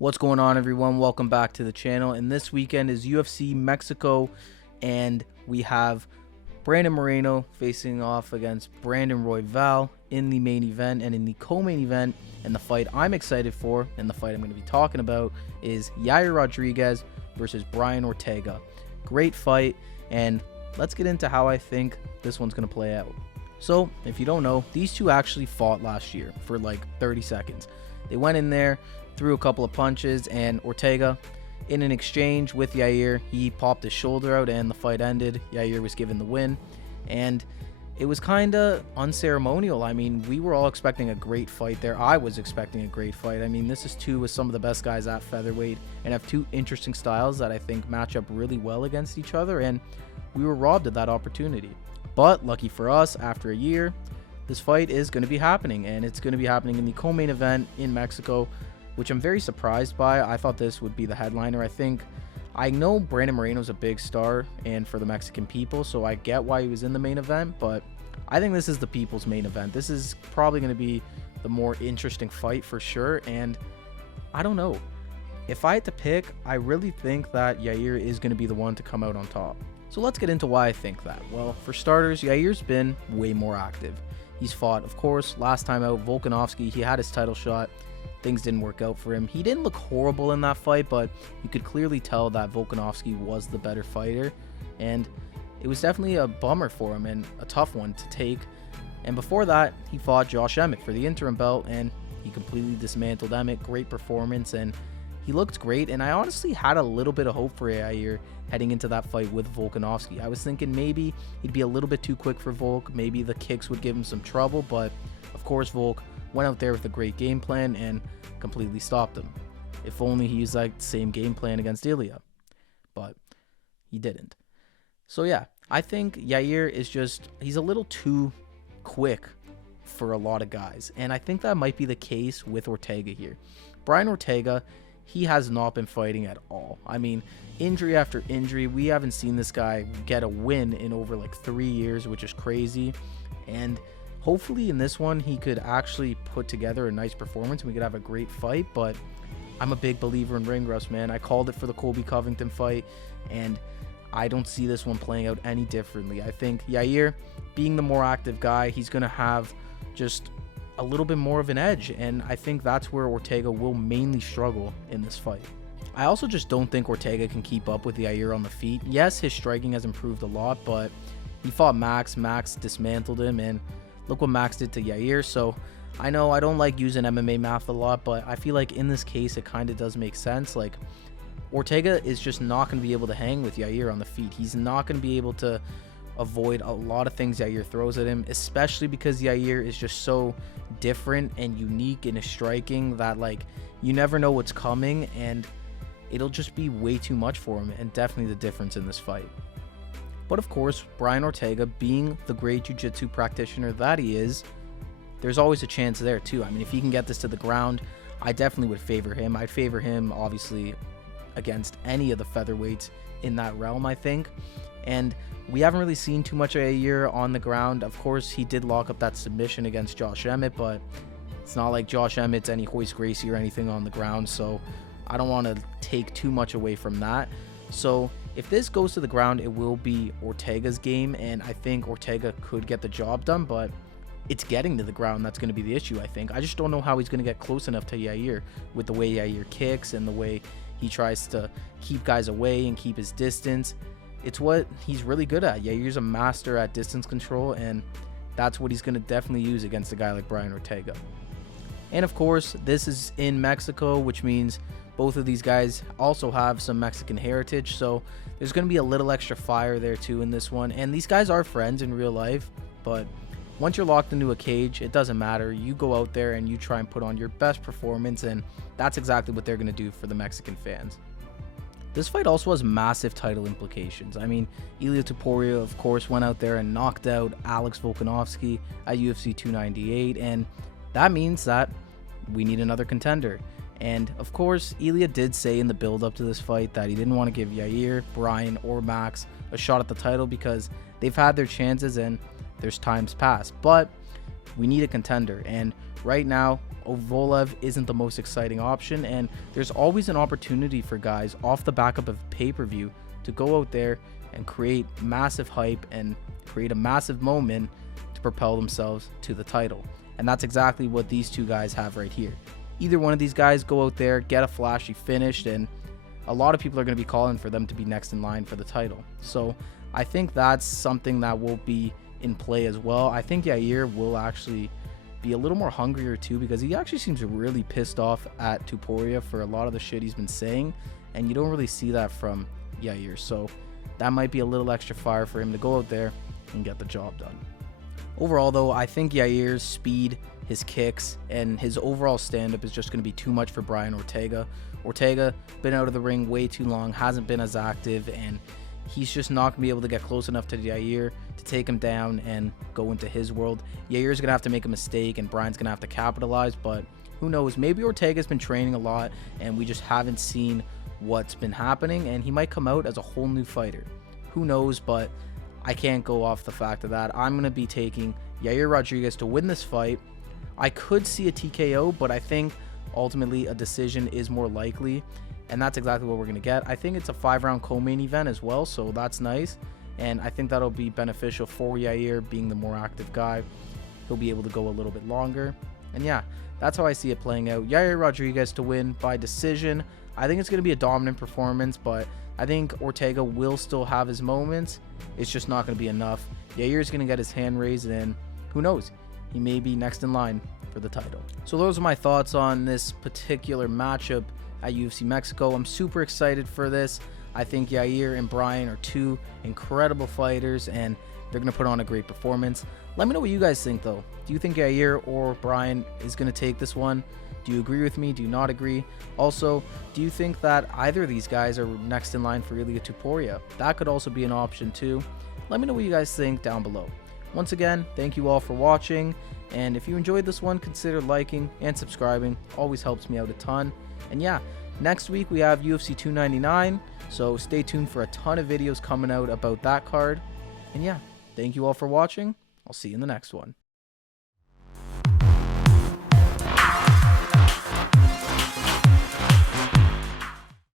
What's going on, everyone? Welcome back to the channel. And this weekend is UFC Mexico, and we have Brandon Moreno facing off against Brandon Royval in the main event. And in the co-main event, and the fight I'm excited for, and the fight I'm going to be talking about, is Yair Rodriguez versus Brian Ortega. Great fight, and let's get into how I think this one's going to play out. So, if you don't know, these two actually fought last year for like 30 seconds. They went in there, threw a couple of punches, and Ortega, in an exchange with Yair, he popped his shoulder out and the fight ended. Yair was given the win, and it was kind of unceremonial. I mean, we were all expecting a great fight there. I was expecting a great fight. I mean, this is two of some of the best guys at featherweight and have two interesting styles that I think match up really well against each other, and we were robbed of that opportunity. But lucky for us, after a year, this fight is going to be happening, and it's going to be happening in the co-main event in Mexico, which I'm very surprised by. I thought this would be the headliner. I know Brandon Moreno's a big star and for the Mexican people, so I get why he was in the main event, but I think this is the people's main event. This is probably going to be the more interesting fight for sure, and I don't know. If I had to pick, I really think that Yair is going to be the one to come out on top. So let's get into why I think that. Well, for starters, Yair's been way more active. He's fought, of course, last time out, Volkanovski. He had his title shot. Things didn't work out for him. He didn't look horrible in that fight, but you could clearly tell that Volkanovski was the better fighter, and it was definitely a bummer for him and a tough one to take. And before that, he fought Josh Emmett for the interim belt, and he completely dismantled Emmett. Great performance, and he looked great, and I honestly had a little bit of hope for Yair heading into that fight with Volkanovski. I was thinking maybe he'd be a little bit too quick for Volk, maybe the kicks would give him some trouble, but of course Volk went out there with a great game plan and completely stopped him. If only he used like the same game plan against Ilya, but he didn't. So yeah, I think Yair is he's a little too quick for a lot of guys, and I think that might be the case with Ortega here. Brian Ortega, he has not been fighting at all. I mean, injury after injury, we haven't seen this guy get a win in over like 3 years, which is crazy, and hopefully in this one, he could actually put together a nice performance and we could have a great fight, but I'm a big believer in ring rust, man. I called it for the Colby Covington fight, and I don't see this one playing out any differently. I think Yair, being the more active guy, he's going to have just a little bit more of an edge, and I think that's where Ortega will mainly struggle in this fight. I also just don't think Ortega can keep up with Yair on the feet. Yes, his striking has improved a lot, but he fought Max dismantled him, and look what Max did to Yair. So I know I don't like using MMA math a lot, but I feel like in this case it kind of does make sense. Like, Ortega is just not going to be able to hang with Yair on the feet. He's not going to be able to avoid a lot of things Yair throws at him, especially because Yair is just so different and unique in his striking that like you never know what's coming, and it'll just be way too much for him, and definitely the difference in this fight. But of course, Brian Ortega, being the great jiu-jitsu practitioner that he is, there's always a chance there too. I mean, if he can get this to the ground, I definitely would favor him. I'd favor him, obviously, against any of the featherweights in that realm, I think. And we haven't really seen too much of Yair on the ground. Of course, he did lock up that submission against Josh Emmett, but it's not like Josh Emmett's any Hoist Gracie or anything on the ground, so I don't want to take too much away from that. So if this goes to the ground, it will be Ortega's game, and I think Ortega could get the job done, but it's getting to the ground that's going to be the issue, I think. I just don't know how he's going to get close enough to Yair with the way Yair kicks and the way he tries to keep guys away and keep his distance. It's what he's really good at. Yair's a master at distance control, and that's what he's going to definitely use against a guy like Brian Ortega. And of course, this is in Mexico, which means both of these guys also have some Mexican heritage, so there's going to be a little extra fire there too in this one. And these guys are friends in real life, but once you're locked into a cage, it doesn't matter. You go out there and you try and put on your best performance, and that's exactly what they're going to do for the Mexican fans. This fight also has massive title implications. I mean, Ilia Topuria, of course, went out there and knocked out Alex Volkanovski at UFC 298, and that means that we need another contender. And of course, Ilia did say in the build-up to this fight that he didn't want to give Yair, Brian, or Max a shot at the title because they've had their chances and there's times past. But we need a contender. And right now, Volev isn't the most exciting option, and there's always an opportunity for guys off the back of a pay-per-view to go out there and create massive hype and create a massive moment to propel themselves to the title. And that's exactly what these two guys have right here. Either one of these guys go out there, get a flashy finish, and a lot of people are going to be calling for them to be next in line for the title. So I think that's something that will be in play as well. I think Yair will actually be a little more hungrier too, because he actually seems really pissed off at Topuria for a lot of the shit he's been saying, and you don't really see that from Yair. So that might be a little extra fire for him to go out there and get the job done. Overall though, I think Yair's speed, his kicks, and his overall stand-up is just going to be too much for Brian Ortega. Ortega been out of the ring way too long, hasn't been as active, and he's just not going to be able to get close enough to Yair to take him down and go into his world. Yair's going to have to make a mistake, and Brian's going to have to capitalize, but who knows? Maybe Ortega's been training a lot, and we just haven't seen what's been happening, and he might come out as a whole new fighter. Who knows? But I can't go off the fact of that. I'm going to be taking Yair Rodriguez to win this fight. I could see a TKO, but I think ultimately a decision is more likely, and that's exactly what we're going to get. I think it's a 5-round co-main event as well, so that's nice, and I think that'll be beneficial for Yair being the more active guy. He'll be able to go a little bit longer, and yeah, that's how I see it playing out. Yair Rodriguez to win by decision. I think it's going to be a dominant performance, but I think Ortega will still have his moments. It's just not going to be enough. Yair's going to get his hand raised, and who knows? He may be next in line for the title. So those are my thoughts on this particular matchup at UFC Mexico. I'm super excited for this. I think Yair and Brian are two incredible fighters, and they're going to put on a great performance. Let me know what you guys think, though. Do you think Yair or Brian is going to take this one? Do you agree with me? Do you not agree? Also, do you think that either of ththese guys are next in line for Ilia Topuria? That could also be an option too. Let me know what you guys think down below. Once again, thank you all for watching, and if you enjoyed this one, consider liking and subscribing. Always helps me out a ton. And yeah, next week we have UFC 299, so stay tuned for a ton of videos coming out about that card. And yeah, thank you all for watching. I'll see you in the next one.